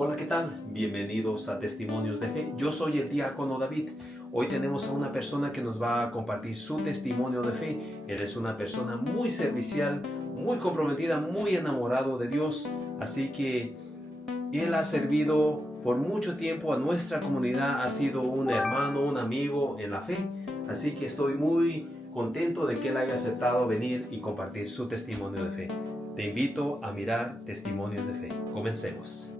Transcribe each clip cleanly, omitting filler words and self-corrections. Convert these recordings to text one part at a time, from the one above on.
Hola, ¿qué tal? Bienvenidos a Testimonios de Fe. Yo soy el diácono David. Hoy tenemos a una persona que nos va a compartir su testimonio de fe. Él es una persona muy servicial, muy comprometida, muy enamorado de Dios. Así que él ha servido por mucho tiempo a nuestra comunidad, ha sido un hermano, un amigo en la fe. Así que estoy muy contento de que él haya aceptado venir y compartir su testimonio de fe. Te invito a mirar Testimonios de Fe. Comencemos.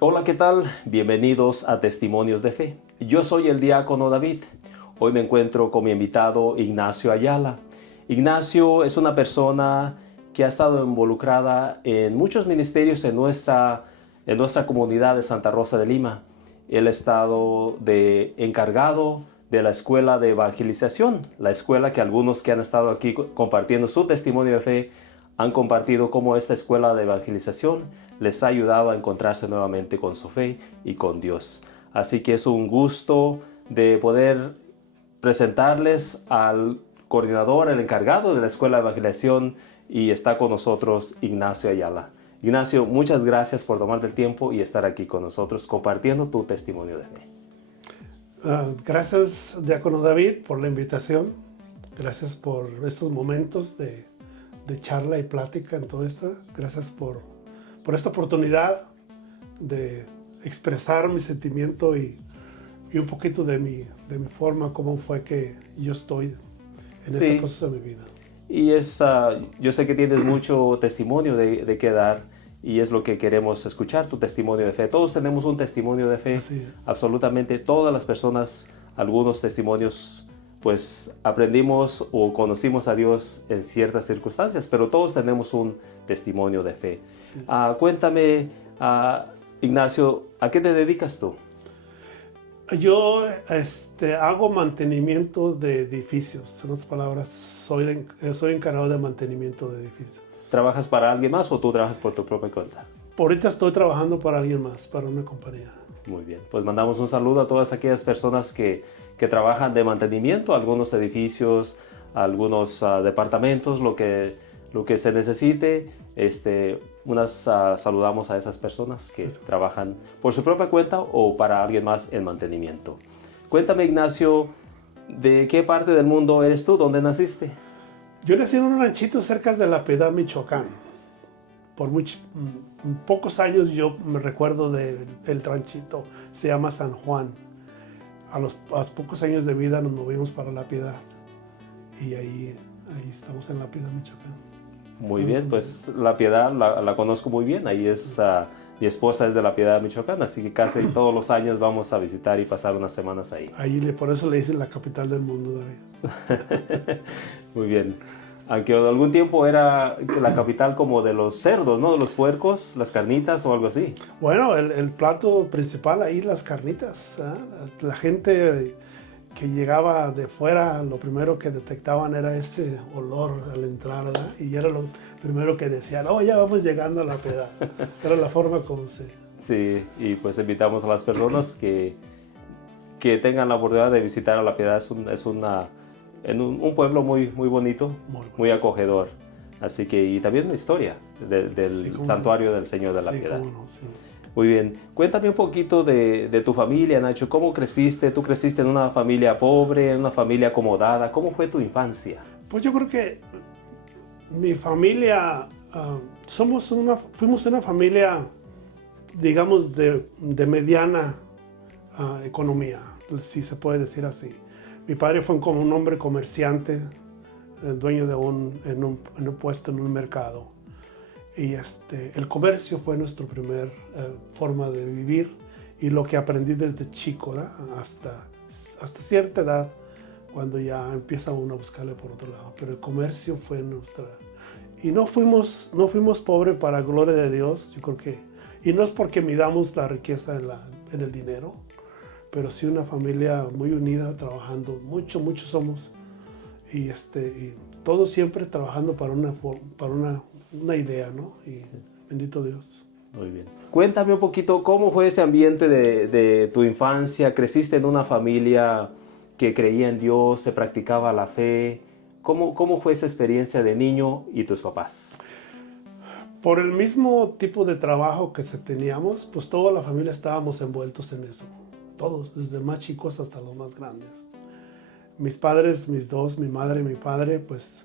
Hola, ¿qué tal? Bienvenidos a Testimonios de Fe. Yo soy el diácono David. Hoy me encuentro con mi invitado Ignacio Ayala. Ignacio es una persona que ha estado involucrada en muchos ministerios en nuestra comunidad de Santa Rosa de Lima. Él ha estado encargado de la escuela de evangelización, la escuela que algunos que han estado aquí compartiendo su testimonio de fe han compartido cómo esta escuela de evangelización les ha ayudado a encontrarse nuevamente con su fe y con Dios. Así que es un gusto de poder presentarles al coordinador, el encargado de la escuela de evangelización, y está con nosotros Ignacio Ayala. Ignacio, muchas gracias por tomarte el tiempo y estar aquí con nosotros compartiendo tu testimonio de fe. Gracias, diácono David, por la invitación. Gracias por estos momentos de charla y plática en todo esto. Gracias por esta oportunidad de expresar mi sentimiento y un poquito de mi forma, cómo fue que yo estoy en este proceso de mi vida. Y yo sé que tienes mucho testimonio de qué dar, y es lo que queremos escuchar, tu testimonio de fe. Todos tenemos un testimonio de fe, absolutamente todas las personas, algunos testimonios, pues aprendimos o conocimos a Dios en ciertas circunstancias, pero todos tenemos un testimonio de fe. Sí. Cuéntame, Ignacio, ¿a qué te dedicas tú? Yo hago mantenimiento de edificios. En otras palabras, soy encargado de mantenimiento de edificios. ¿Trabajas para alguien más o tú trabajas por tu propia cuenta? Ahorita estoy trabajando para alguien más, para una compañía. Muy bien, pues mandamos un saludo a todas aquellas personas que trabajan de mantenimiento, algunos edificios, algunos departamentos, lo que se necesite. Saludamos a esas personas que trabajan por su propia cuenta o para alguien más en mantenimiento. Cuéntame, Ignacio, ¿de qué parte del mundo eres tú? ¿Dónde naciste? Yo nací en un ranchito cerca de La Piedad, Michoacán. Por pocos años yo me recuerdo del ranchito, se llama San Juan. A los pocos años de vida nos movimos para La Piedad y ahí estamos en La Piedad, Michoacán. Muy bien, pues La Piedad la conozco muy bien. Ahí mi esposa es de La Piedad, Michoacán, así que casi todos los años vamos a visitar y pasar unas semanas ahí. Por eso le dicen la capital del mundo, David. Muy bien. Aunque algún tiempo era la capital como de los cerdos, ¿no? De los puercos, las carnitas o algo así. Bueno, el plato principal ahí, las carnitas. La gente que llegaba de fuera, lo primero que detectaban era ese olor al entrar, ¿verdad? Y era lo primero que decían, oh, ya vamos llegando a La Piedad. Era la forma como se... Sí, y pues invitamos a las personas que tengan la oportunidad de visitar a La Piedad. Es un pueblo muy bonito, muy acogedor. Así que, y también una historia del santuario del Señor de la Piedad. Muy bien. Cuéntame un poquito de tu familia, Nacho. ¿Cómo creciste? ¿Tú creciste en una familia pobre, en una familia acomodada? ¿Cómo fue tu infancia? Pues yo creo que mi familia, fuimos una familia, digamos, de mediana economía, si se puede decir así. Mi padre fue como un hombre comerciante, dueño de un puesto en un mercado. Y el comercio fue nuestra primera forma de vivir y lo que aprendí desde chico, ¿verdad? Hasta cierta edad, cuando ya empieza uno a buscarle por otro lado. Pero el comercio fue nuestra... Y no fuimos pobres, para gloria de Dios, yo creo que... Y no es porque midamos la riqueza en el dinero, pero sí una familia muy unida, trabajando mucho somos. y todo siempre trabajando para una idea, ¿no? Y bendito Dios. Muy bien. Cuéntame un poquito, ¿cómo fue ese ambiente de tu infancia? ¿Creciste en una familia que creía en Dios, se practicaba la fe? ¿Cómo fue esa experiencia de niño y tus papás? Por el mismo tipo de trabajo que teníamos, pues toda la familia estábamos envueltos en eso. Todos, desde más chicos hasta los más grandes. Mis padres, mi madre y mi padre, pues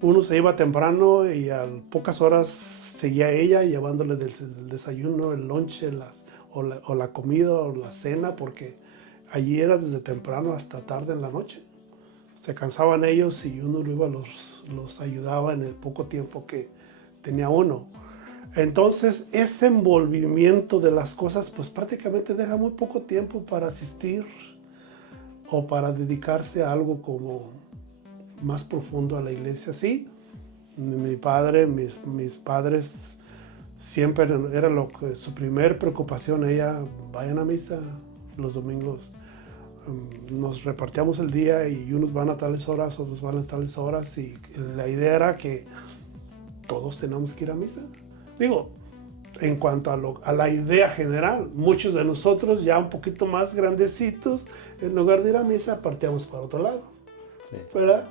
uno se iba temprano y a pocas horas seguía ella llevándole el desayuno, el lonche, o la comida o la cena, porque allí era desde temprano hasta tarde en la noche. Se cansaban ellos y uno los ayudaba en el poco tiempo que tenía uno. Entonces, ese envolvimiento de las cosas, pues prácticamente deja muy poco tiempo para asistir o para dedicarse a algo como más profundo a la iglesia. Sí, mis padres siempre era su primer preocupación, vayan a misa los domingos. Nos repartíamos el día y unos van a tales horas, otros van a tales horas, y la idea era que todos tenemos que ir a misa. Digo, en cuanto a la idea general, muchos de nosotros ya un poquito más grandecitos, en lugar de ir a misa, partíamos para otro lado. Sí. ¿Verdad?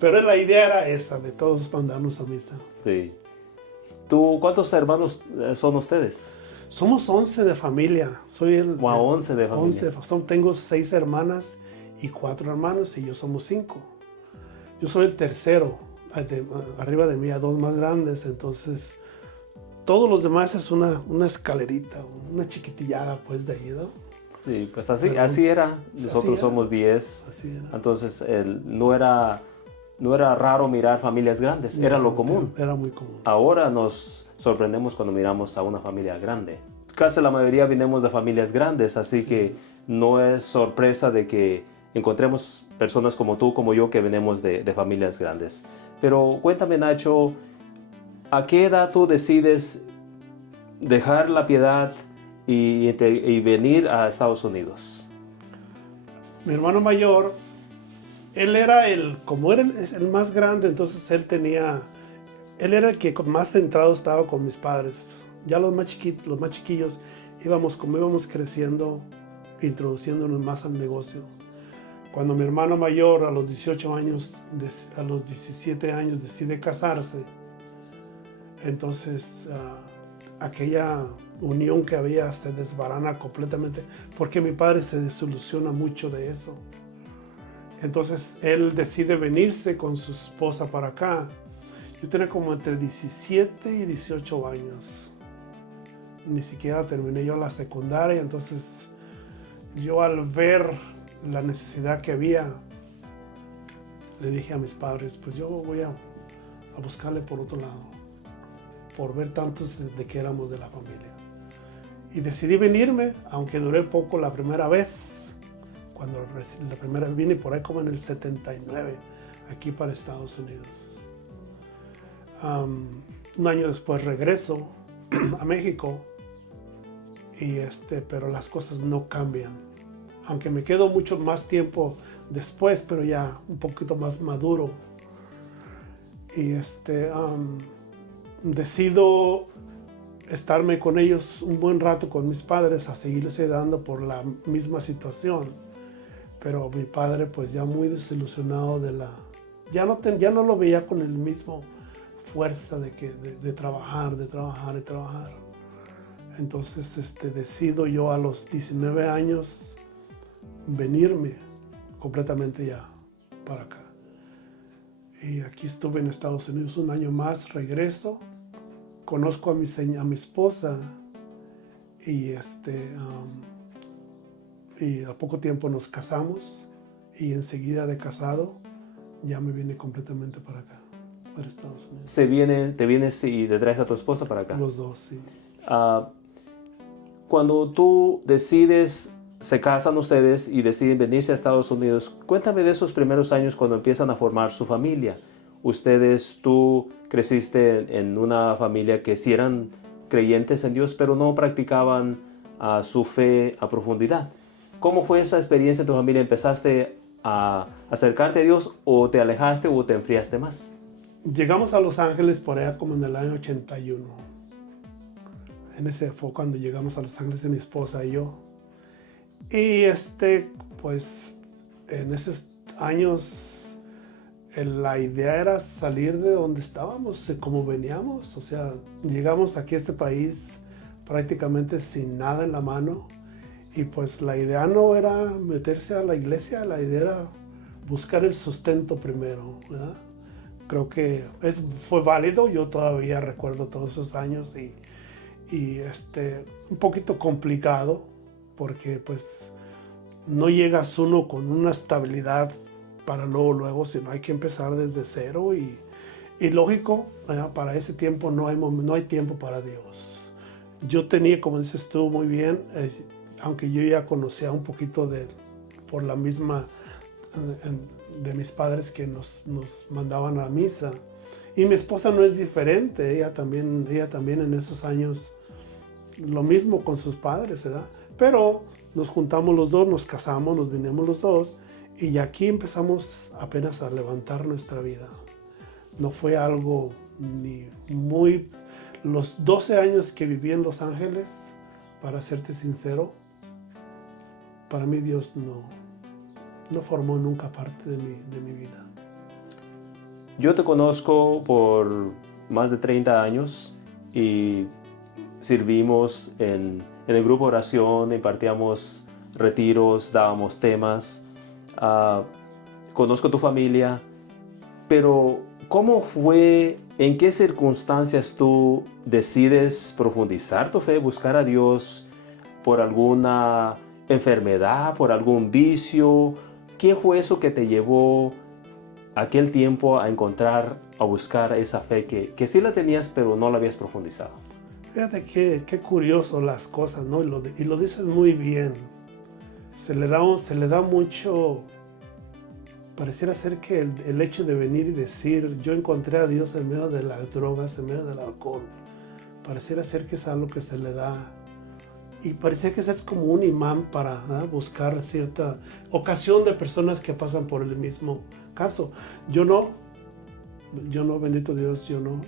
Pero la idea era esa, de todos mandarnos a misa. Sí. ¿Cuántos hermanos son ustedes? Somos 11 de familia. Soy 11 de familia. Tengo 6 hermanas y 4 hermanos, y yo somos 5. Yo soy el tercero. Arriba de mí hay 2 más grandes, entonces todos los demás es una escalerita, una chiquitillada pues de ahí, ¿no? Sí, pues así era. Nosotros somos 10. Así era. Entonces no era raro mirar familias grandes, era lo común. Era muy común. Ahora nos sorprendemos cuando miramos a una familia grande. Casi la mayoría venimos de familias grandes, así que no es sorpresa de que encontremos personas como tú, como yo, que venimos de familias grandes. Pero cuéntame, Nacho, ¿a qué edad tú decides dejar la piedad y venir a Estados Unidos? Mi hermano mayor, él era como era el más grande, entonces él era el que más centrado estaba con mis padres. Ya los más chiquillos, como íbamos creciendo, introduciéndonos más al negocio. Cuando mi hermano mayor a los 18 años, a los 17 años decide casarse, entonces aquella unión que había se desbarana completamente, porque mi padre se desilusiona mucho de eso. Entonces él decide venirse con su esposa para acá. Yo tenía como entre 17 y 18 años. Ni siquiera terminé yo la secundaria, entonces yo, al ver la necesidad que había, le dije a mis padres, pues yo voy a buscarle por otro lado, por ver tantos de que éramos de la familia. Y decidí venirme, aunque duré poco la primera vez. Cuando la primera vine por ahí como en el 79, aquí para Estados Unidos. Un año después regreso a México, pero las cosas no cambian. Aunque me quedo mucho más tiempo después, pero ya un poquito más maduro. Y decido estarme con ellos un buen rato, con mis padres, a seguirles ayudando por la misma situación. Pero mi padre, pues ya muy desilusionado ya no lo veía con el mismo fuerza de trabajar. Entonces decido yo a los 19 años venirme completamente ya para acá. Y aquí estuve en Estados Unidos un año más, regreso, conozco a mi esposa y a poco tiempo nos casamos, y enseguida de casado ya me vine completamente para acá, para Estados Unidos. ¿Te vienes y te traes a tu esposa para acá? Los dos, sí. Cuando tú se casan ustedes y deciden venirse a Estados Unidos, cuéntame de esos primeros años cuando empiezan a formar su familia. Tú creciste en una familia que sí eran creyentes en Dios, pero no practicaban su fe a profundidad. ¿Cómo fue esa experiencia en tu familia? ¿Empezaste a acercarte a Dios o te alejaste o te enfriaste más? Llegamos a Los Ángeles por allá como en el año 81. En ese fue cuando llegamos a Los Ángeles, mi esposa y yo. Y pues en esos años la idea era salir de donde estábamos, de como veníamos. O sea, llegamos aquí a este país prácticamente sin nada en la mano. Y pues la idea no era meterse a la iglesia, la idea era buscar el sustento primero, ¿verdad? Creo que fue válido, yo todavía recuerdo todos esos años y un poquito complicado porque pues no llegas uno con una estabilidad para luego, sino hay que empezar desde cero y lógico, ¿verdad? Para ese tiempo no hay tiempo para Dios. Yo tenía, como dices tú muy bien, aunque yo ya conocía un poquito por la misma de mis padres que nos mandaban a la misa. Y mi esposa no es diferente, ella también en esos años lo mismo con sus padres, ¿verdad? Pero nos juntamos los dos, nos casamos, nos vinimos los dos y aquí empezamos apenas a levantar nuestra vida. No fue algo ni muy... Los 12 años que viví en Los Ángeles, para serte sincero, para mí Dios no formó nunca parte de mi vida. Yo te conozco por más de 30 años y servimos en el grupo de oración, impartíamos retiros, dábamos temas. Conozco tu familia, pero ¿cómo fue, en qué circunstancias tú decides profundizar tu fe, buscar a Dios por alguna enfermedad, por algún vicio? ¿Qué fue eso que te llevó aquel tiempo a encontrar, a buscar esa fe que sí la tenías, pero no la habías profundizado? Fíjate qué curioso las cosas, ¿no? Y lo dices muy bien. Se le da mucho... Pareciera ser que el hecho de venir y decir, yo encontré a Dios en medio de las drogas, en medio del alcohol, pareciera ser que es algo que se le da. Y parece que es como un imán para, ¿no?, buscar cierta ocasión de personas que pasan por el mismo caso. Yo no, bendito Dios, yo no.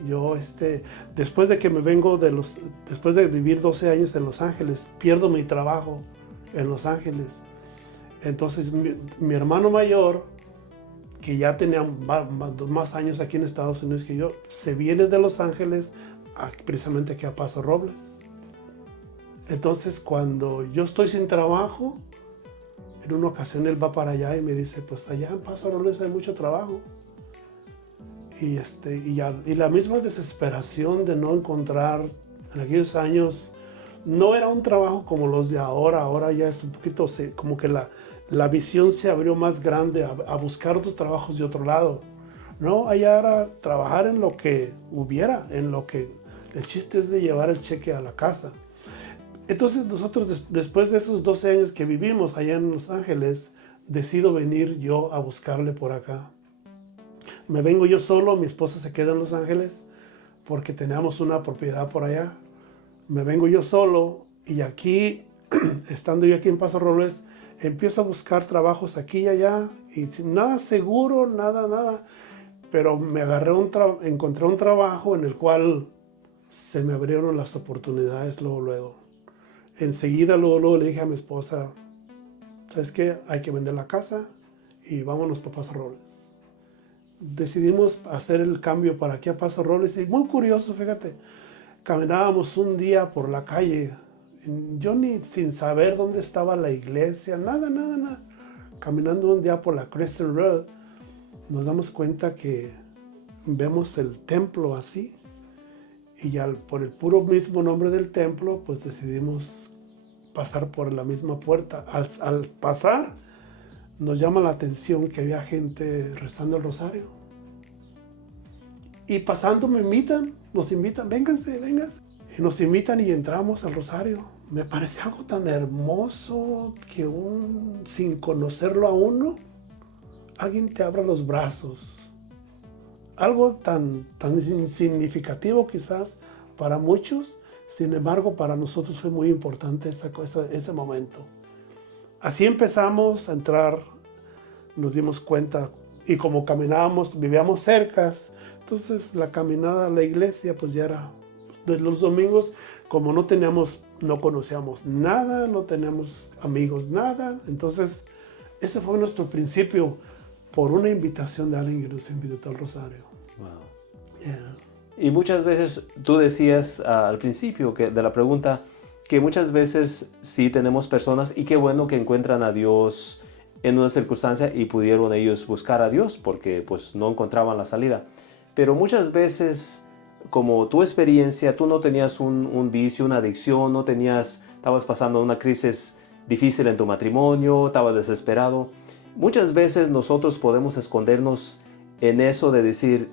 Después de que después de vivir 12 años en Los Ángeles, pierdo mi trabajo en Los Ángeles. Entonces mi hermano mayor, que ya tenía más años aquí en Estados Unidos que yo, se viene de Los Ángeles precisamente aquí a Paso Robles. Entonces, cuando yo estoy sin trabajo, en una ocasión él va para allá y me dice, pues allá en Paso Robles hay mucho trabajo. Y la misma desesperación de no encontrar en aquellos años, no era un trabajo como los de ahora ya es un poquito, como que la visión se abrió más grande a buscar otros trabajos de otro lado. No, allá era trabajar en lo que hubiera, el chiste es de llevar el cheque a la casa. Entonces nosotros después de esos 12 años que vivimos allá en Los Ángeles, decido venir yo a buscarle por acá. Me vengo yo solo, mi esposa se queda en Los Ángeles porque teníamos una propiedad por allá. Me vengo yo solo y aquí, estando yo aquí en Paso Robles, empiezo a buscar trabajos aquí y allá y sin nada seguro, nada. Pero encontré un trabajo en el cual se me abrieron las oportunidades luego. Enseguida, luego le dije a mi esposa, ¿sabes qué? Hay que vender la casa y vámonos para Paso Robles. Decidimos hacer el cambio para aquí a Paso Robles y muy curioso, fíjate, caminábamos un día por la calle, yo ni sin saber dónde estaba la iglesia, nada. Caminando un día por la Crescent Road, nos damos cuenta que vemos el templo así y por el puro mismo nombre del templo, pues decidimos pasar por la misma puerta. Al pasar, nos llama la atención que había gente rezando el rosario. Y pasando nos invitan, vénganse. Y nos invitan y entramos al rosario. Me parece algo tan hermoso que sin conocerlo a uno, alguien te abra los brazos. Algo tan insignificativo quizás para muchos, sin embargo para nosotros fue muy importante ese momento. así empezamos a entrar, nos dimos cuenta, y como caminábamos, vivíamos cercas, entonces la caminada a la iglesia pues ya era de los domingos, como no conocíamos nada, no teníamos amigos, nada, entonces ese fue nuestro principio por una invitación de alguien que nos invitó al Rosario. Wow. Yeah. Y muchas veces tú decías al principio de la pregunta que muchas veces sí tenemos personas y qué bueno que encuentran a Dios en una circunstancia y pudieron ellos buscar a Dios porque pues no encontraban la salida. Pero muchas veces, como tu experiencia, tú no tenías un vicio, una adicción, estabas pasando una crisis difícil en tu matrimonio, estabas desesperado. Muchas veces nosotros podemos escondernos en eso de decir,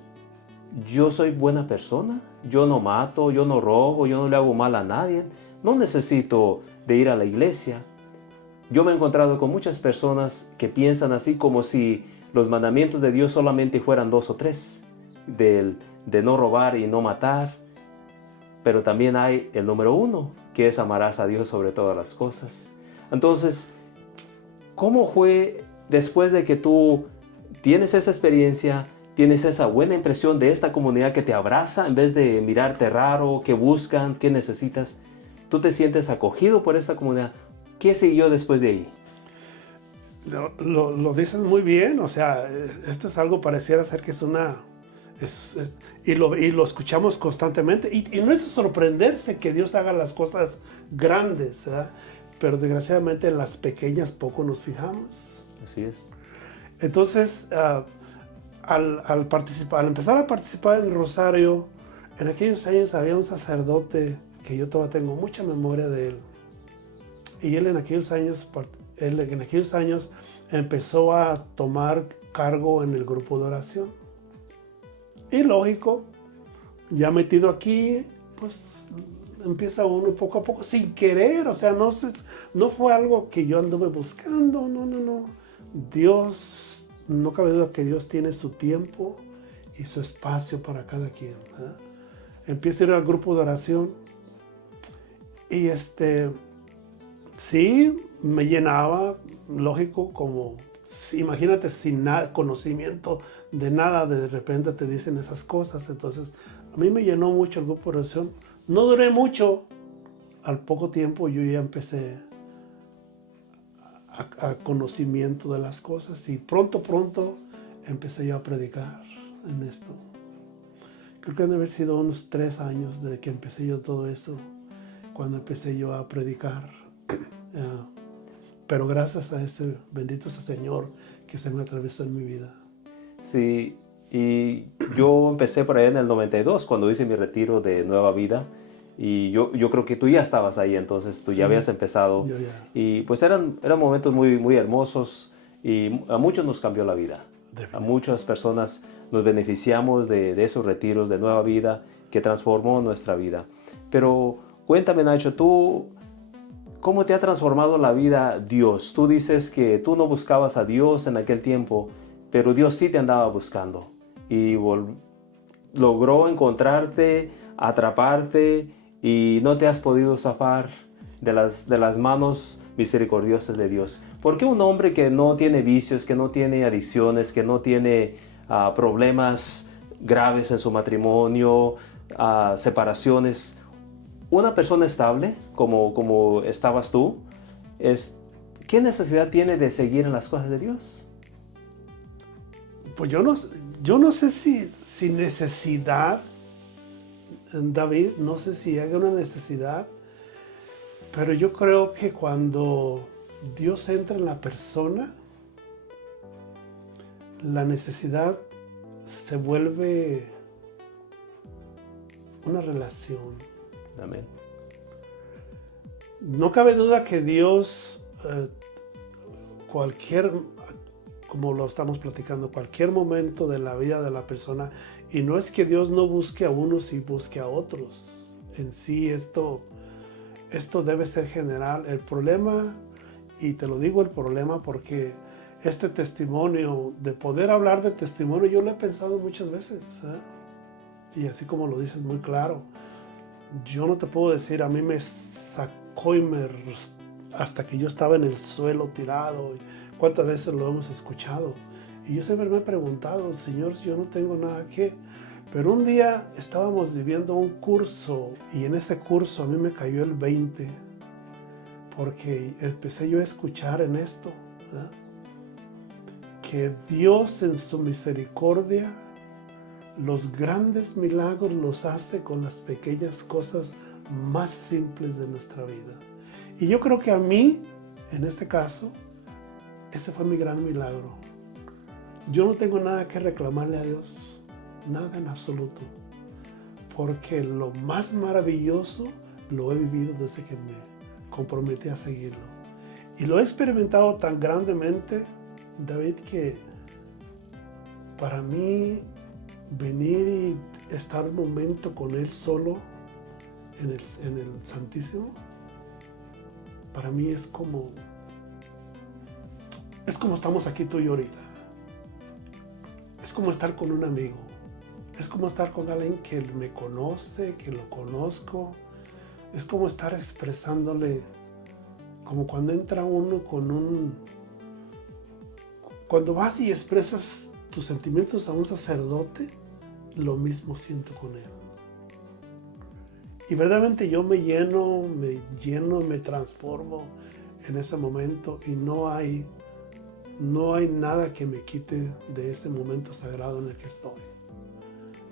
yo soy buena persona, yo no mato, yo no robo, yo no le hago mal a nadie, no necesito de ir a la iglesia. Yo me he encontrado con muchas personas que piensan así como si los mandamientos de Dios solamente fueran 2 o 3, de no robar y no matar, pero también hay el número 1, que es amarás a Dios sobre todas las cosas. Entonces, ¿cómo fue después de que tú tienes esa experiencia, tienes esa buena impresión de esta comunidad que te abraza en vez de mirarte raro, que buscan, qué necesitas? ¿Tú te sientes acogido por esta comunidad? ¿Qué siguió después de ahí? Lo dices muy bien, o sea, esto es algo pareciera ser que es una... y lo escuchamos constantemente, y no es de sorprenderse que Dios haga las cosas grandes, ¿verdad? Pero desgraciadamente en las pequeñas poco nos fijamos. Así es. Entonces, al empezar a participar en el Rosario, en aquellos años había un sacerdote que yo todavía tengo mucha memoria de él. Y él en aquellos años empezó a tomar cargo en el grupo de oración. Y lógico, ya metido aquí, pues empieza uno poco a poco sin querer, o sea, no fue algo que yo anduve buscando, no. Dios, no cabe duda que Dios tiene su tiempo y su espacio para cada quien, ¿verdad? Empiezo a ir al grupo de oración y sí, me llenaba, lógico, como, imagínate, sin conocimiento de nada, de repente te dicen esas cosas. Entonces, a mí me llenó mucho el grupo de oración. No duré mucho, al poco tiempo yo ya empecé a conocimiento de las cosas y pronto empecé yo a predicar en esto. Creo que han de haber sido unos 3 años desde que empecé yo todo eso, cuando empecé yo a predicar. Pero gracias a ese bendito ese Señor que se me atravesó en mi vida. Sí, y yo empecé por ahí en el 92 cuando hice mi retiro de Nueva Vida, y yo creo que tú ya estabas ahí, entonces tú Sí, ya habías empezado. yo ya. Y pues eran momentos muy, muy hermosos y a muchos nos cambió la vida. A muchas personas nos beneficiamos de esos retiros de Nueva Vida que transformó nuestra vida. Pero cuéntame, Nacho, tú, ¿cómo te ha transformado la vida Dios? Tú dices que tú no buscabas a Dios en aquel tiempo, pero Dios sí te andaba buscando y logró encontrarte, atraparte, y no te has podido zafar de las manos misericordiosas de Dios. ¿Por qué un hombre que no tiene vicios, que no tiene adicciones, que no tiene problemas graves en su matrimonio, separaciones, una persona estable como estabas tú, ¿qué necesidad tiene de seguir en las cosas de Dios? Pues yo no sé si necesidad, David, no sé si hay una necesidad, pero yo creo que cuando Dios entra en la persona, la necesidad se vuelve una relación. Amén. No cabe duda que Dios, como lo estamos platicando, cualquier momento de la vida de la persona, y no es que Dios no busque a unos y busque a otros. En sí esto debe ser general. El problema, y te lo digo el problema porque este testimonio, de poder hablar de testimonio, yo lo he pensado muchas veces, ¿eh? Y así como lo dices muy claro, yo no te puedo decir, a mí me sacó y hasta que yo estaba en el suelo tirado. ¿Cuántas veces lo hemos escuchado? Y yo siempre me he preguntado, Señor, si yo no tengo nada que... Pero un día estábamos viviendo un curso y en ese curso a mí me cayó el 20, porque empecé yo a escuchar en esto, ¿verdad? Que Dios en su misericordia los grandes milagros los hace con las pequeñas cosas más simples de nuestra vida. Y yo creo que a mí, en este caso, ese fue mi gran milagro. Yo no tengo nada que reclamarle a Dios, nada en absoluto, porque lo más maravilloso lo he vivido desde que me comprometí a seguirlo. Y lo he experimentado tan grandemente, David, que para mí venir y estar un momento con Él solo en el Santísimo, para mí es como estamos aquí tú y yo ahorita. Es como estar con un amigo. Es como estar con alguien que me conoce, que lo conozco. Es como estar expresándole, como cuando entra uno cuando vas y expresas tus sentimientos a un sacerdote, lo mismo siento con él. Y verdaderamente yo me lleno, me transformo en ese momento y no hay nada que me quite de ese momento sagrado en el que estoy.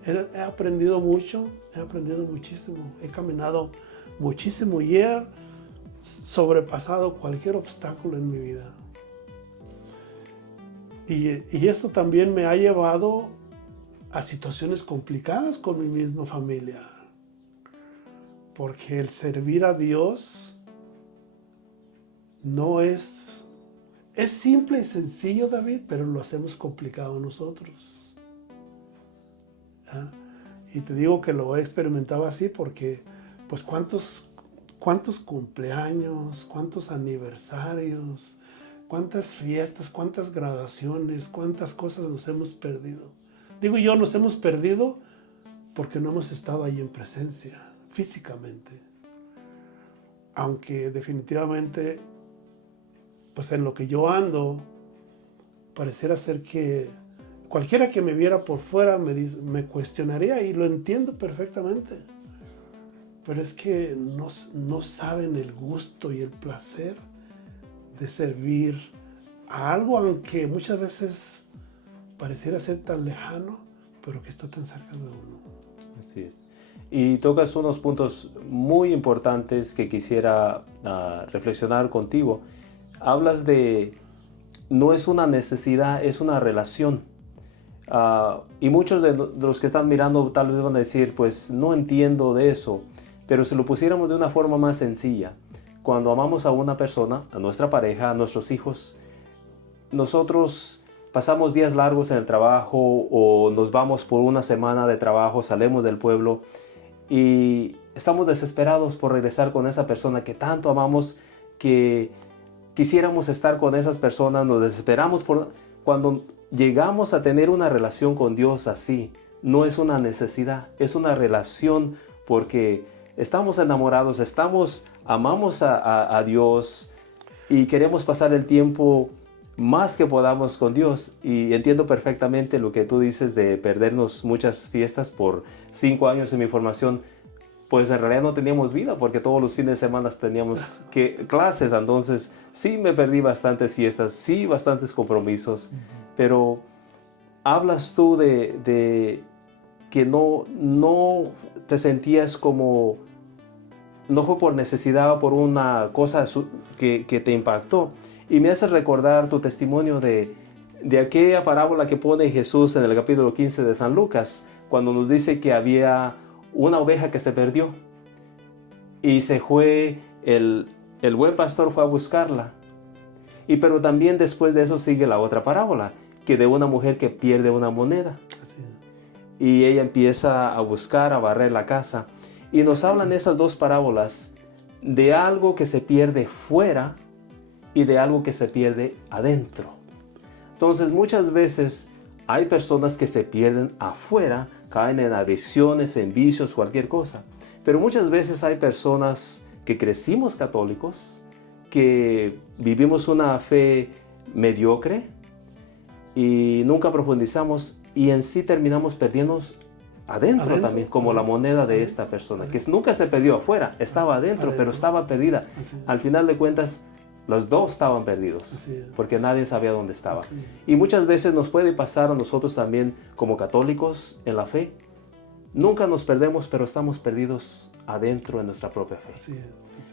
He aprendido mucho, he aprendido muchísimo, he caminado muchísimo y he sobrepasado cualquier obstáculo en mi vida. Y esto también me ha llevado a situaciones complicadas con mi misma familia. Porque el servir a Dios no es simple y sencillo, David, pero lo hacemos complicado nosotros. ¿Ah? Y te digo que lo he experimentado así porque, pues, cuántos cumpleaños, cuántos aniversarios, cuántas fiestas, cuántas graduaciones, cuántas cosas nos hemos perdido. Digo yo, nos hemos perdido porque no hemos estado ahí en presencia, físicamente. Aunque definitivamente, pues en lo que yo ando, pareciera ser que cualquiera que me viera por fuera me cuestionaría, y lo entiendo perfectamente. Pero es que no saben el gusto y el placer de servir a algo, aunque muchas veces pareciera ser tan lejano, pero que está tan cerca de uno. Así es. Y tocas unos puntos muy importantes que quisiera reflexionar contigo. Hablas de, no es una necesidad, es una relación. Y muchos de los que están mirando tal vez van a decir, pues no entiendo de eso. Pero si lo pusiéramos de una forma más sencilla, cuando amamos a una persona, a nuestra pareja, a nuestros hijos, nosotros pasamos días largos en el trabajo o nos vamos por una semana de trabajo, salimos del pueblo y estamos desesperados por regresar con esa persona que tanto amamos, que quisiéramos estar con esas personas, nos desesperamos cuando llegamos a tener una relación con Dios así. No es una necesidad, es una relación porque estamos enamorados, amamos a Dios y queremos pasar el tiempo más que podamos con Dios. Y entiendo perfectamente lo que tú dices de perdernos muchas fiestas. Por 5 años en mi formación, pues en realidad no teníamos vida porque todos los fines de semana teníamos clases. Entonces sí me perdí bastantes fiestas, sí bastantes compromisos. Pero hablas tú de que no te sentías como, no fue por necesidad o por una cosa que te impactó. Y me hace recordar tu testimonio de aquella parábola que pone Jesús en el capítulo 15 de San Lucas, cuando nos dice que había una oveja que se perdió y se fue, el buen pastor fue a buscarla. Pero también después de eso sigue la otra parábola, que de una mujer que pierde una moneda. Y ella empieza a buscar, a barrer la casa. Y nos hablan esas dos parábolas de algo que se pierde fuera y de algo que se pierde adentro. Entonces muchas veces hay personas que se pierden afuera, caen en adicciones, en vicios, cualquier cosa. Pero muchas veces hay personas que crecimos católicos, que vivimos una fe mediocre y nunca profundizamos y en sí terminamos perdiéndonos adentro también, como la moneda de esta persona, que nunca se perdió afuera, estaba adentro, pero estaba perdida. Al final de cuentas, los dos estaban perdidos, porque nadie sabía dónde estaba. Y muchas veces nos puede pasar a nosotros también como católicos en la fe. Nunca nos perdemos, pero estamos perdidos adentro de nuestra propia fe.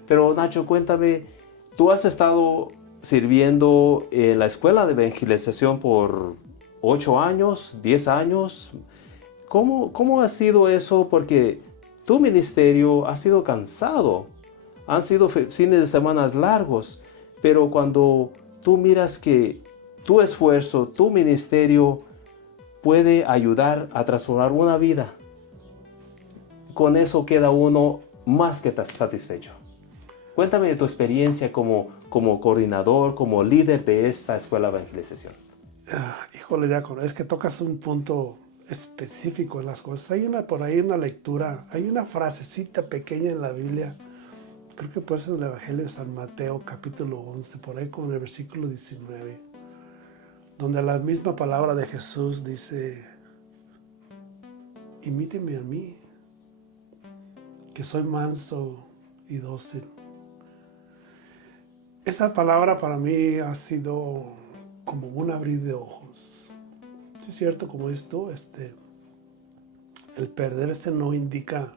Pero Nacho, cuéntame, tú has estado sirviendo en la escuela de evangelización por 8 años, 10 años. ¿Cómo ha sido eso? Porque tu ministerio ha sido cansado. Han sido fines de semana largos. Pero cuando tú miras que tu esfuerzo, tu ministerio puede ayudar a transformar una vida, con eso queda uno más que satisfecho. Cuéntame de tu experiencia como coordinador, como líder de esta escuela de evangelización. Híjole, diácono, es que tocas un punto específico en las cosas. Hay por ahí una lectura, hay una frasecita pequeña en la Biblia, creo que puede ser el Evangelio de San Mateo, capítulo 11, por ahí con el versículo 19, donde la misma palabra de Jesús dice: imíteme a mí, que soy manso y dócil. Esa palabra para mí ha sido como un abrir de ojos. Sí, es cierto, como esto, el perderse no indica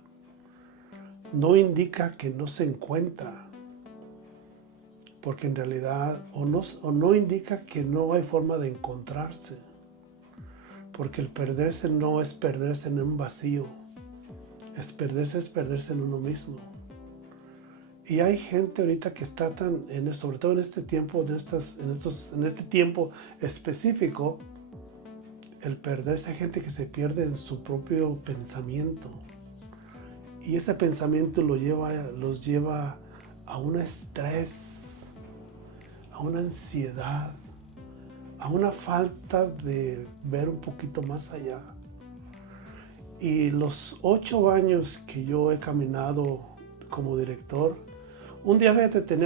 que no se encuentra, porque en realidad o no indica que no hay forma de encontrarse, porque el perderse no es perderse en un vacío, es perderse en uno mismo. Y hay gente ahorita que está sobre todo en este tiempo, en este tiempo específico, el perderse, hay gente que se pierde en su propio pensamiento. Y ese pensamiento los lleva a un estrés, a una ansiedad, a una falta de ver un poquito más allá. Y los 8 años que yo he caminado como director, un día, fíjate,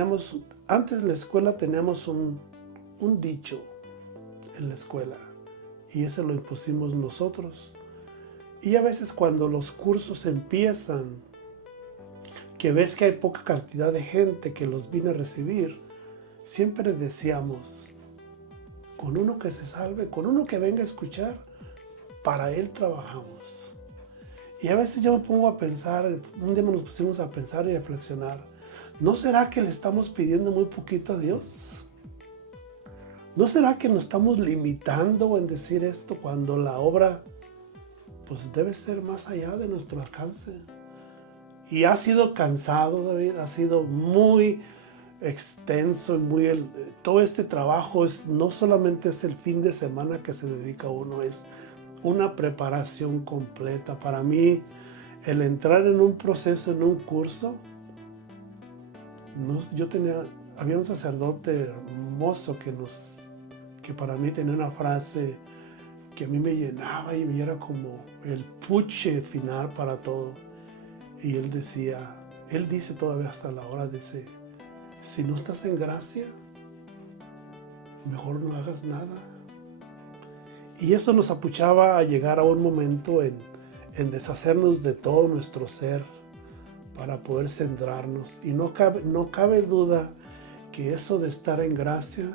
antes de la escuela teníamos un dicho en la escuela, y ese lo impusimos nosotros. Y a veces cuando los cursos empiezan, que ves que hay poca cantidad de gente que los viene a recibir, siempre decíamos: con uno que se salve, con uno que venga a escuchar, para él trabajamos. Y a veces yo me pongo a pensar, un día nos pusimos a pensar y a reflexionar: ¿no será que le estamos pidiendo muy poquito a Dios? ¿No será que nos estamos limitando en decir esto cuando la obra pues debe ser más allá de nuestro alcance? Y ha sido cansado, David, ha sido muy extenso y todo este trabajo no solamente es el fin de semana que se dedica uno, es una preparación completa. Para mí, el entrar en un proceso, en un curso, había un sacerdote hermoso que para mí tenía una frase que a mí me llenaba y me era como el puche final para todo. Y él dice todavía hasta la hora, dice: si no estás en gracia, mejor no hagas nada. Y eso nos apuchaba a llegar a un momento en deshacernos de todo nuestro ser para poder centrarnos. Y no cabe duda que eso de estar en gracia,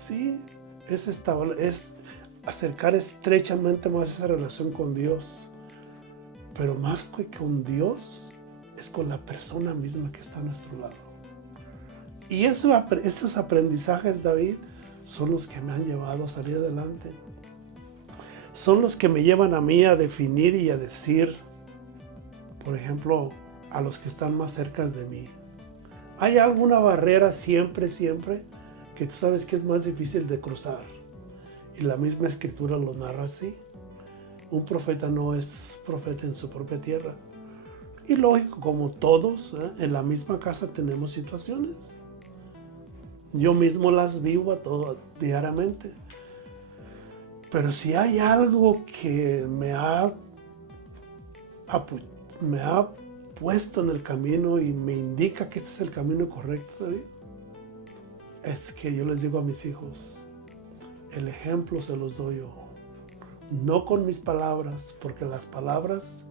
sí, es acercar estrechamente más esa relación con Dios. Pero más que con Dios, es con la persona misma que está a nuestro lado. Y esos aprendizajes, David, son los que me han llevado a salir adelante. Son los que me llevan a mí a definir y a decir, por ejemplo, a los que están más cerca de mí: hay alguna barrera siempre, que tú sabes que es más difícil de cruzar. Y la misma escritura lo narra así. Un profeta no es profeta en su propia tierra. Y lógico, como todos, en la misma casa tenemos situaciones. Yo mismo las vivo diariamente. Pero si hay algo que me ha puesto en el camino y me indica que ese es el camino correcto, David, es que yo les digo a mis hijos, el ejemplo se los doy yo. No con mis palabras, porque las palabras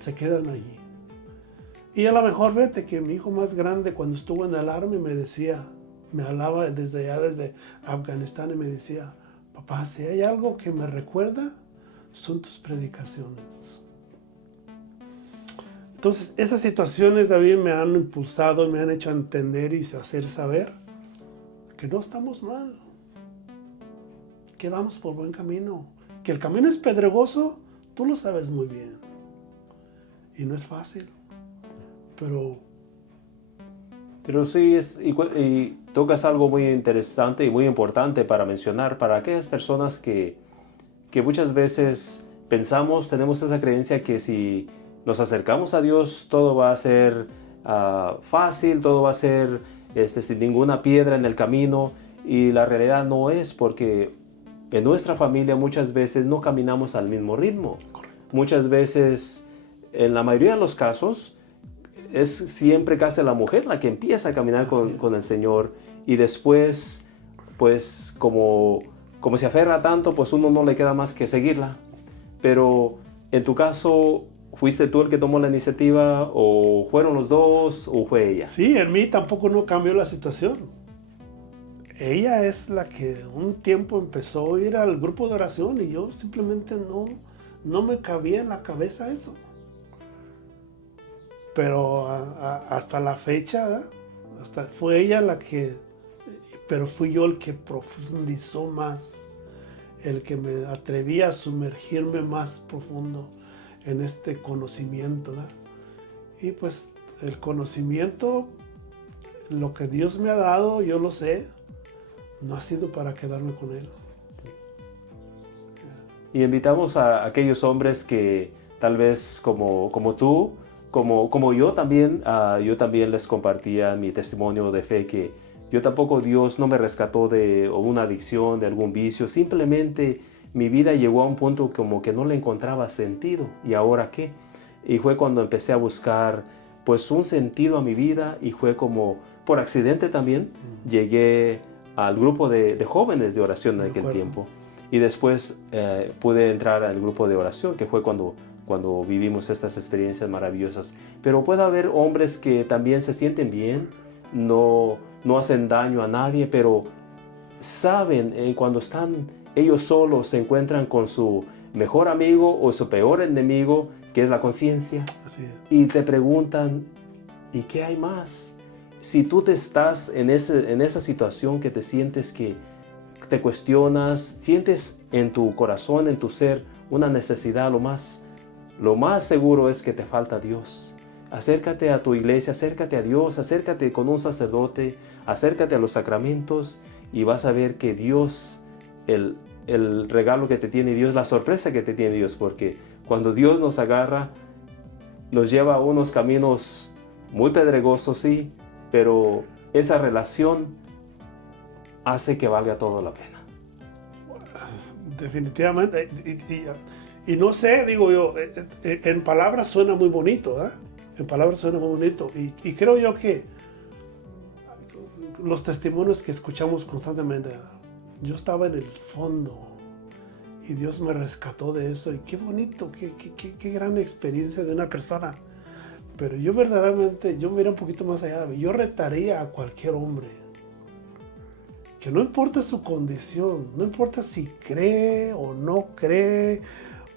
se quedan allí. Y a lo mejor vete que mi hijo más grande cuando estuvo en el Army me decía, me hablaba desde allá, desde Afganistán y me decía, papá, si hay algo que me recuerda, son tus predicaciones. Entonces, esas situaciones, David, me han impulsado, me han hecho entender y hacer saber que no estamos mal, que vamos por buen camino, que el camino es pedregoso, tú lo sabes muy bien, y no es fácil, pero sí, y tocas algo muy interesante y muy importante para mencionar para aquellas personas que muchas veces pensamos, tenemos esa creencia que si nos acercamos a Dios, todo va a ser fácil, todo va a ser sin ninguna piedra en el camino, y la realidad no es, porque en nuestra familia muchas veces no caminamos al mismo ritmo. Muchas veces, en la mayoría de los casos, es siempre casi la mujer la que empieza a caminar con el Señor, y después, pues como se aferra tanto, pues uno no le queda más que seguirla. Pero en tu caso, ¿fuiste tú el que tomó la iniciativa, o fueron los dos, o fue ella? Sí, en mí tampoco no cambió la situación. Ella es la que un tiempo empezó a ir al grupo de oración y yo simplemente no me cabía en la cabeza eso. Pero hasta la fecha, fue ella la que, pero fui yo el que profundizó más, el que me atreví a sumergirme más profundo en este conocimiento, ¿verdad? Y pues el conocimiento, lo que Dios me ha dado, yo lo sé, no ha sido para quedarme con él. Y invitamos a aquellos hombres que tal vez como tú, como yo también les compartía mi testimonio de fe, que yo tampoco, Dios no me rescató de una adicción, de algún vicio. Simplemente mi vida llegó a un punto como que no le encontraba sentido. ¿Y ahora qué? Y fue cuando empecé a buscar pues un sentido a mi vida, y fue como por accidente también llegué al grupo de jóvenes de oración en aquel tiempo. Y después pude entrar al grupo de oración, que fue cuando vivimos estas experiencias maravillosas. Pero puede haber hombres que también se sienten bien, no hacen daño a nadie, pero saben cuando están ellos solos, se encuentran con su mejor amigo o su peor enemigo, que es la conciencia. Así es. Y te preguntan, ¿y qué hay más? Si tú te estás en esa situación que te sientes que te cuestionas, sientes en tu corazón, en tu ser, una necesidad, lo más seguro es que te falta Dios. Acércate a tu iglesia, acércate a Dios, acércate con un sacerdote, acércate a los sacramentos, y vas a ver que Dios, el regalo que te tiene Dios, la sorpresa que te tiene Dios, porque cuando Dios nos agarra, nos lleva a unos caminos muy pedregosos, sí, pero esa relación hace que valga todo la pena. Definitivamente. Y no sé, digo yo, en palabras suena muy bonito, ¿eh? En palabras suena muy bonito. Y creo yo que los testimonios que escuchamos constantemente, yo estaba en el fondo y Dios me rescató de eso. Y qué bonito, qué gran experiencia de una persona. Pero yo verdaderamente, yo me iría un poquito más allá. Yo retaría a cualquier hombre, que no importa su condición, no importa si cree o no cree,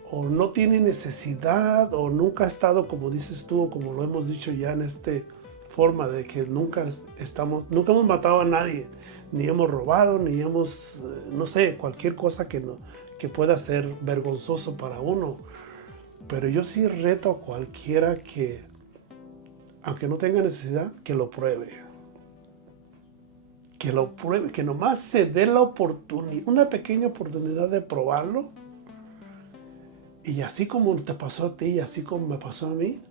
o no tiene necesidad, o nunca ha estado, como dices tú, como lo hemos dicho ya en esta forma de que nunca hemos matado a nadie, ni hemos robado, ni hemos, no sé, cualquier cosa que pueda ser vergonzoso para uno. Pero yo sí reto a cualquiera que, aunque no tenga necesidad, que lo pruebe. Que lo pruebe, que nomás se dé la oportunidad, una pequeña oportunidad de probarlo. Y así como te pasó a ti y así como me pasó a mí,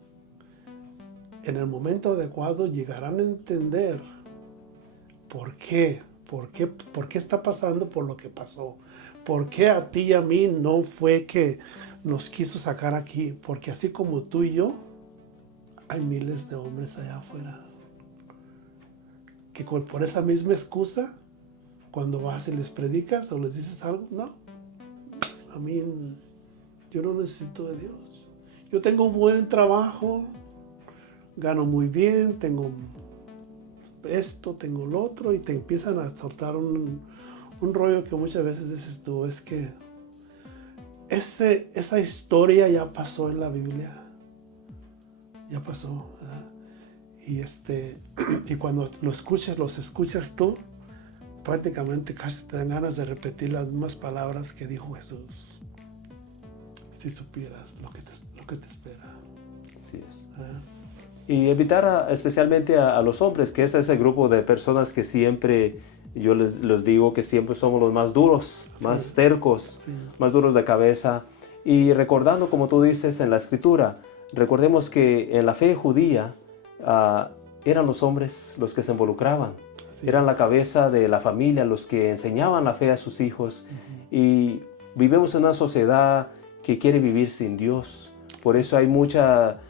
en el momento adecuado llegarán a entender por qué está pasando por lo que pasó. Por qué a ti y a mí no fue que nos quiso sacar aquí. Porque así como tú y yo, hay miles de hombres allá afuera que por esa misma excusa, cuando vas y les predicas o les dices algo, no, a mí yo no necesito de Dios. Yo tengo un buen trabajo, gano muy bien, tengo esto, tengo lo otro, y te empiezan a soltar un rollo que muchas veces dices tú, es que esa historia ya pasó en la Biblia, ya pasó, ¿verdad? Y cuando los escuchas tú, prácticamente casi te dan ganas de repetir las mismas palabras que dijo Jesús. Si supieras lo que te espera. Así es. ¿Verdad? Y evitar especialmente a los hombres, que es ese grupo de personas que siempre, yo les digo que siempre somos los más duros, más Sí. tercos, Sí. más duros de cabeza. Y recordando, como tú dices en la Escritura, recordemos que en la fe judía eran los hombres los que se involucraban. Sí. Eran la cabeza de la familia, los que enseñaban la fe a sus hijos. Y vivimos en una sociedad que quiere vivir sin Dios. Por eso hay mucha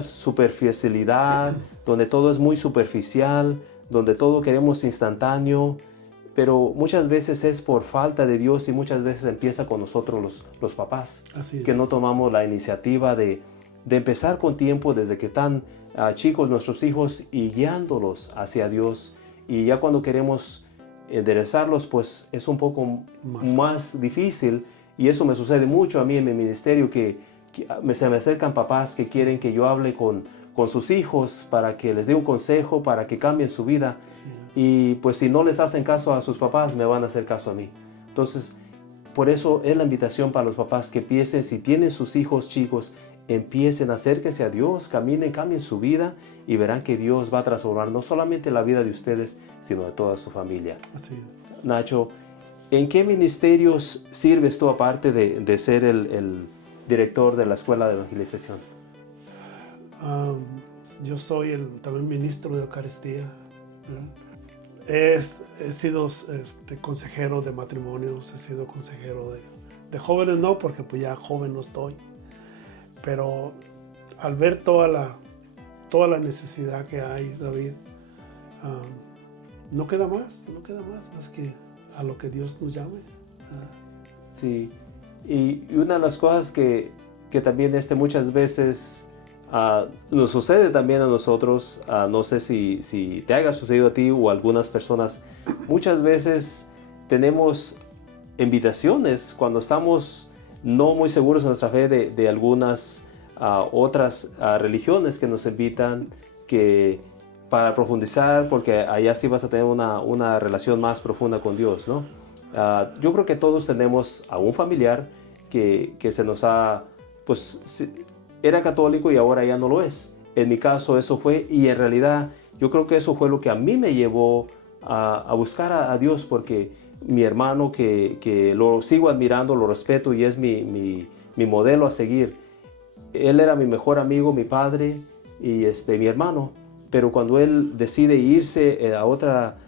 superficialidad, donde todo es muy superficial, donde todo queremos instantáneo, pero muchas veces es por falta de Dios, y muchas veces empieza con nosotros los papás, Así es. que no tomamos la iniciativa de empezar con tiempo desde que están chicos nuestros hijos, y guiándolos hacia Dios. Y ya cuando queremos enderezarlos, pues es un poco más difícil, y eso me sucede mucho a mí en mi ministerio, que se me acercan papás que quieren que yo hable con sus hijos para que les dé un consejo, para que cambien su vida. Y pues si no les hacen caso a sus papás, me van a hacer caso a mí. Entonces, por eso es la invitación para los papás que empiecen, si tienen sus hijos chicos, empiecen, acérquense a Dios, caminen, cambien su vida, y verán que Dios va a transformar no solamente la vida de ustedes, sino de toda su familia. Así es. Nacho, ¿en qué ministerios sirves tú aparte de ser el director de la Escuela de Evangelización? Yo soy también ministro de Eucaristía. He sido consejero de matrimonios, he sido consejero de jóvenes, no, porque pues ya joven no estoy. Pero al ver toda la necesidad que hay, David, no queda más que a lo que Dios nos llame. Sí, y una de las cosas que también muchas veces nos sucede también a nosotros, no sé si te haya sucedido a ti o a algunas personas, muchas veces tenemos invitaciones cuando estamos no muy seguros en nuestra fe de algunas otras religiones que nos invitan para profundizar, porque allá sí vas a tener una relación más profunda con Dios, ¿no? Yo creo que todos tenemos a un familiar que se nos pues era católico y ahora ya no lo es. En mi caso eso fue, y en realidad yo creo que eso fue lo que a mí me llevó a buscar a Dios, porque mi hermano, que lo sigo admirando, lo respeto y es mi modelo a seguir, él era mi mejor amigo, mi padre y mi hermano, pero cuando él decide irse a otra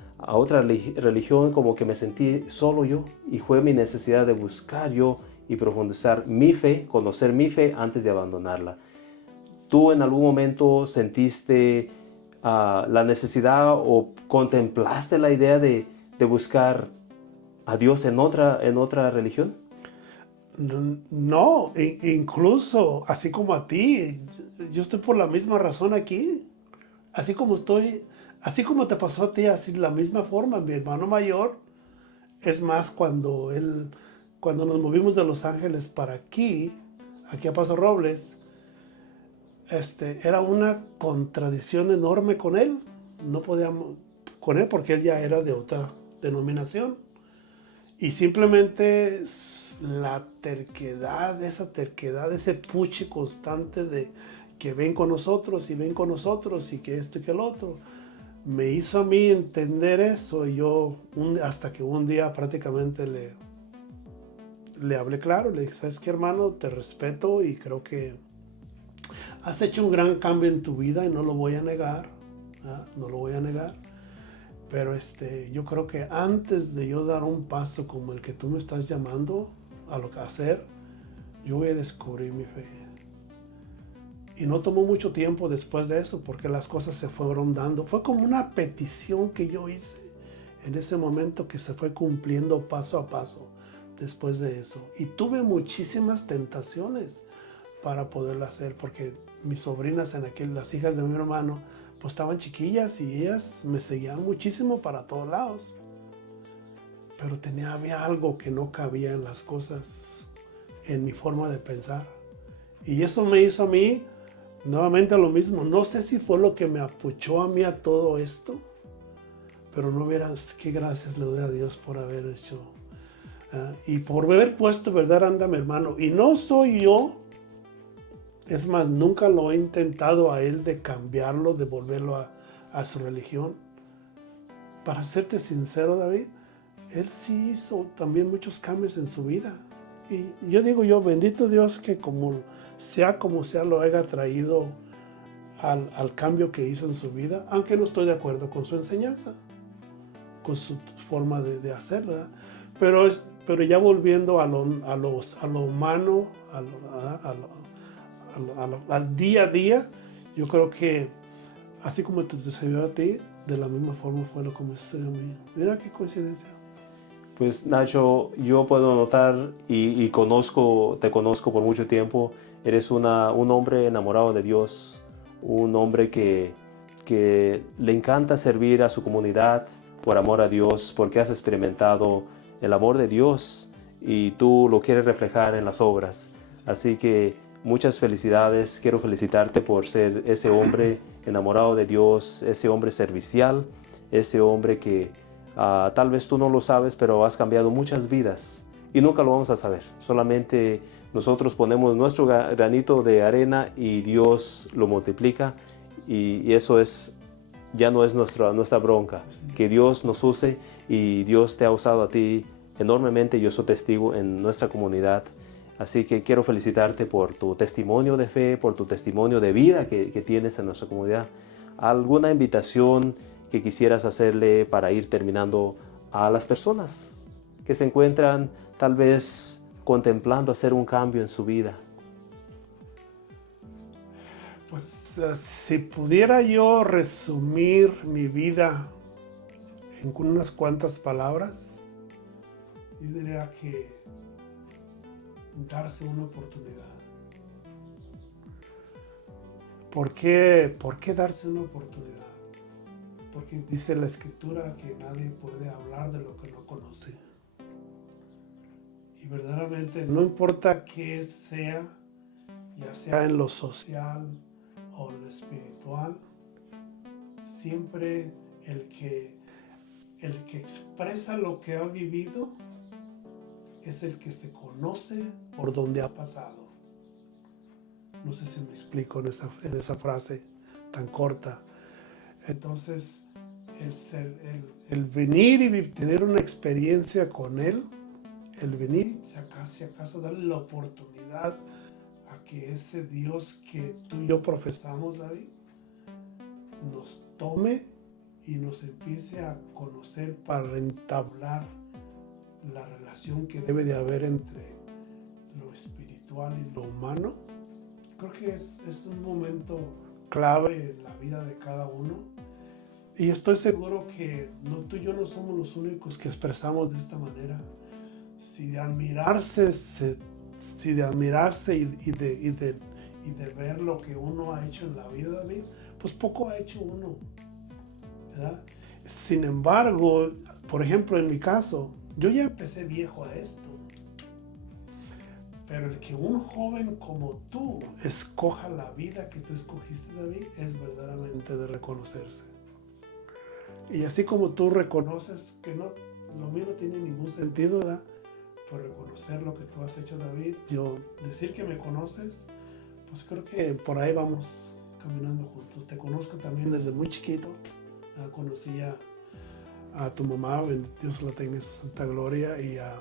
religión, como que me sentí solo yo, y fue mi necesidad de buscar yo y profundizar mi fe, conocer mi fe antes de abandonarla. ¿Tú en algún momento sentiste la necesidad o contemplaste la idea de buscar a Dios en otra religión? No, incluso así como a ti, yo estoy por la misma razón aquí. Así como te pasó a ti, así la misma forma. Mi hermano mayor, es más, cuando nos movimos de Los Ángeles para aquí a Paso Robles, era una contradicción enorme con él. No podíamos con él porque él ya era de otra denominación. Y simplemente la terquedad, ese puche constante de que ven con nosotros y que esto y que el otro, me hizo a mí entender eso. Y yo, hasta que un día prácticamente le hablé claro, le dije: ¿sabes qué, hermano? Te respeto y creo que has hecho un gran cambio en tu vida y no lo voy a negar, no lo voy a negar. Pero yo creo que antes de yo dar un paso como el que tú me estás llamando a lo que hacer, yo voy a descubrir mi fe. Y no tomó mucho tiempo después de eso porque las cosas se fueron dando. Fue como una petición que yo hice en ese momento que se fue cumpliendo paso a paso después de eso. Y tuve muchísimas tentaciones para poderlo hacer porque mis sobrinas las hijas de mi hermano, pues estaban chiquillas y ellas me seguían muchísimo para todos lados. Pero había algo que no cabía en las cosas, en mi forma de pensar. Y eso me hizo a mí nuevamente lo mismo. No sé si fue lo que me apuchó a mí a todo esto, pero no verás qué gracias le doy a Dios por haber hecho y por haber puesto verdad anda mi hermano. Y no soy yo, es más, nunca lo he intentado a él de cambiarlo, de volverlo a su religión. Para serte sincero, David, él sí hizo también muchos cambios en su vida. Y yo, bendito Dios que como sea, lo haya traído al cambio que hizo en su vida, aunque no estoy de acuerdo con su enseñanza, con su forma de hacer, ¿verdad? Pero ya volviendo a lo humano, al día a día, yo creo que así como te sucedió a ti, de la misma forma fue lo que me sucedió a mí. Mira qué coincidencia. Pues Nacho, yo puedo notar y te conozco por mucho tiempo. Eres un hombre enamorado de Dios, un hombre que le encanta servir a su comunidad por amor a Dios, porque has experimentado el amor de Dios y tú lo quieres reflejar en las obras. Así que muchas felicidades, quiero felicitarte por ser ese hombre enamorado de Dios, ese hombre servicial, ese hombre que tal vez tú no lo sabes, pero has cambiado muchas vidas y nunca lo vamos a saber. Solamente nosotros ponemos nuestro granito de arena y Dios lo multiplica y eso ya no es nuestra bronca. Que Dios nos use y Dios te ha usado a ti enormemente. Yo soy testigo en nuestra comunidad. Así que quiero felicitarte por tu testimonio de fe, por tu testimonio de vida que tienes en nuestra comunidad. ¿Alguna invitación que quisieras hacerle para ir terminando a las personas que se encuentran tal vez contemplando hacer un cambio en su vida? Pues si pudiera yo resumir mi vida en unas cuantas palabras, yo diría que darse una oportunidad. ¿Por qué darse una oportunidad? Porque dice la Escritura que nadie puede hablar de lo que no conoce. Y verdaderamente no importa qué sea, ya sea en lo social o lo espiritual, siempre el que expresa lo que ha vivido es el que se conoce por donde ha pasado. No sé si me explico en esa frase tan corta. Entonces, el venir y tener una experiencia con Él, el venir, si acaso darle la oportunidad a que ese Dios que tú y yo profesamos, David, nos tome y nos empiece a conocer para entablar la relación que debe de haber entre lo espiritual y lo humano. Creo que es un momento clave en la vida de cada uno. Y estoy seguro que tú y yo no somos los únicos que expresamos de esta manera. Si de admirarse y de ver lo que uno ha hecho en la vida, David, pues poco ha hecho uno, ¿verdad? Sin embargo, por ejemplo, en mi caso, yo ya empecé viejo a esto. Pero el que un joven como tú escoja la vida que tú escogiste, David, es verdaderamente de reconocerse. Y así como tú reconoces que lo mío no tiene ningún sentido, ¿verdad? Por reconocer lo que tú has hecho, David, yo decir que me conoces, pues creo que por ahí vamos caminando juntos. Te conozco también desde muy chiquito. Conocí a tu mamá, Dios la tenga en su santa gloria, y a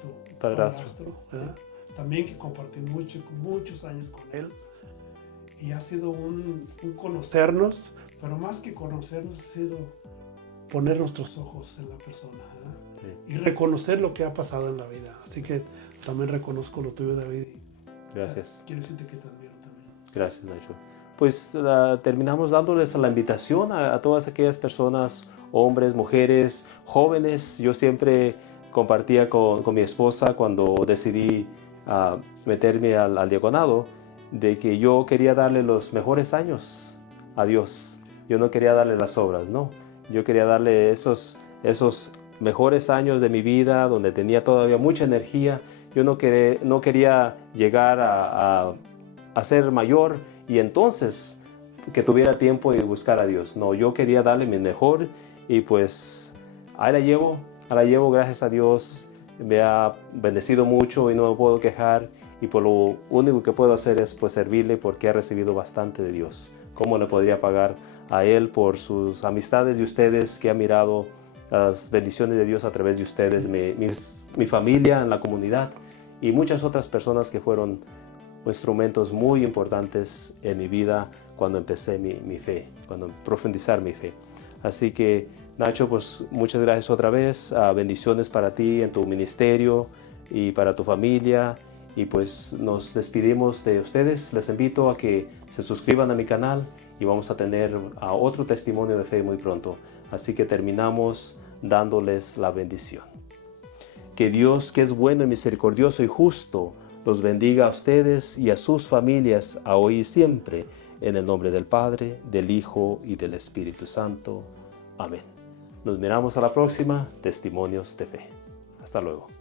tu padrastro, ¿verdad? También que compartí muchos años con él. Y ha sido un conocernos, pero más que conocernos, ha sido poner nuestros ojos en la persona, ¿verdad? Sí. Y reconocer lo que ha pasado en la vida. Así que también reconozco lo tuyo, David. Gracias. Quiero decirte que te admiro también. Gracias, Nacho. Pues terminamos dándoles la invitación a todas aquellas personas, hombres, mujeres, jóvenes. Yo siempre compartía con mi esposa cuando decidí meterme al diaconado, de que yo quería darle los mejores años a Dios. Yo no quería darle las obras, no. Yo quería darle esos mejores años de mi vida, donde tenía todavía mucha energía. Yo no quería llegar a ser mayor y entonces que tuviera tiempo de buscar a Dios. No, yo quería darle mi mejor y pues ahí la llevo, gracias a Dios. Me ha bendecido mucho y no me puedo quejar, y por lo único que puedo hacer es pues servirle, porque he recibido bastante de Dios. ¿Cómo le podría pagar a Él por sus amistades de ustedes, que ha mirado las bendiciones de Dios a través de ustedes, mi familia en la comunidad y muchas otras personas que fueron instrumentos muy importantes en mi vida cuando empecé mi fe, cuando profundizar mi fe? Así que Nacho, pues muchas gracias otra vez. Bendiciones para ti en tu ministerio y para tu familia. Y pues nos despedimos de ustedes. Les invito a que se suscriban a mi canal y vamos a tener otro testimonio de fe muy pronto. Así que terminamos dándoles la bendición. Que Dios, que es bueno y misericordioso y justo, los bendiga a ustedes y a sus familias a hoy y siempre. En el nombre del Padre, del Hijo y del Espíritu Santo. Amén. Nos miramos a la próxima, Testimonios de Fe. Hasta luego.